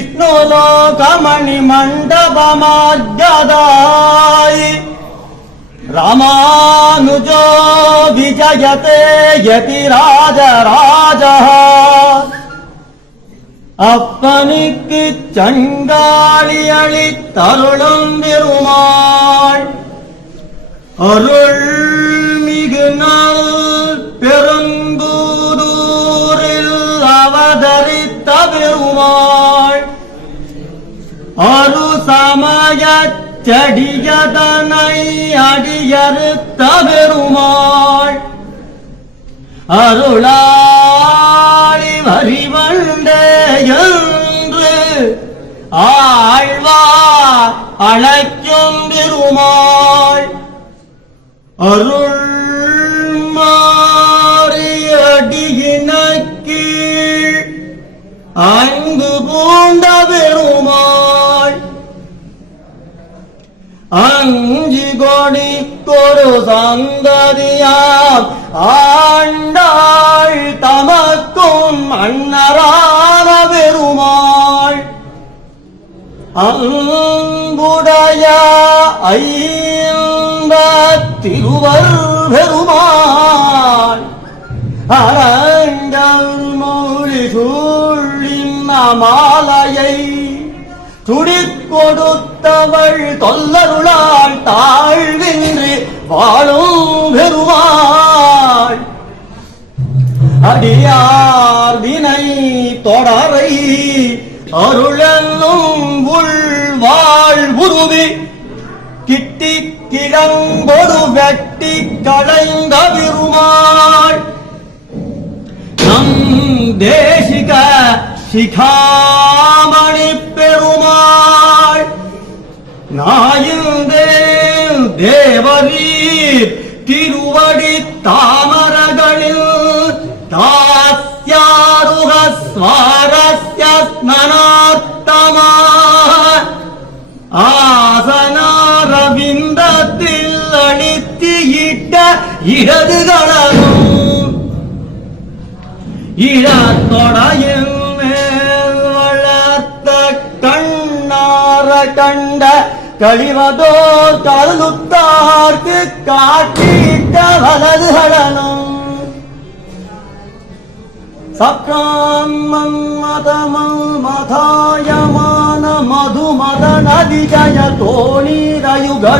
ವಿಷ್ಣುಲೋಕಮಣಿ ಮಂಡಪಮಾದ್ಯದಾಯಿ ರಾಮಾನುಜೋ ವಿಜಯತೆ ಯತಿ ರಾಜ ರಾಜ அப்பனுக்கு சங்காளி அளித்தருளும் பெருமாள் அருள்மிகு நல் பெரும்புதூரில் அவதரித்த பெருமாள் அரு சமயச் செடியதனை அடியறுத்த பெருமாள் அருளாளி வரிவண்டே என்று ஆழ்வார் அழைக்கும் பெருமாள் அருள் மாறியடியினக்கீழ் அன்பு பூண்ட பெருமாள் அஞ்சி கொடிக்கொரு சந்ததியாம் ஆண்டாள் தமக்கும் அன்னரான பெருமாள் அன்புடைய ஐந்த திருவர் பெருமாள் அரங்கள் மொழி சூழின் மாலையை துடிக் கொடுத்தவள் தொல்லருளால் தாழ்வின்றி வாழும் பெருமாள் அடியார் வினை தொடரை அருளென்னும் உள் வாழ் உருவி கிட்டி கிழங்கொடு வெட்டி களைந்த பெருமாள் நம் தேசிக சிகாமணி பெருமாள் நாயிந்தேன் தேவரீர் திருவடி தாமரகளில் தாஸ்யாருக ஸ்வாரஸ்ய ஸ்மனாத்தமா ஆசனாரவிந்தத்தில் அளித்தியிட்ட இடதுகளும் இடத்தொடையில் கண்ட கழிவதோர் கருத்தார்க்கு காட்டிட்ட வலதுகளனும் சக்ராமம் மதமல் மதாயமான மதுமத நதிஜய தோணீரயுகள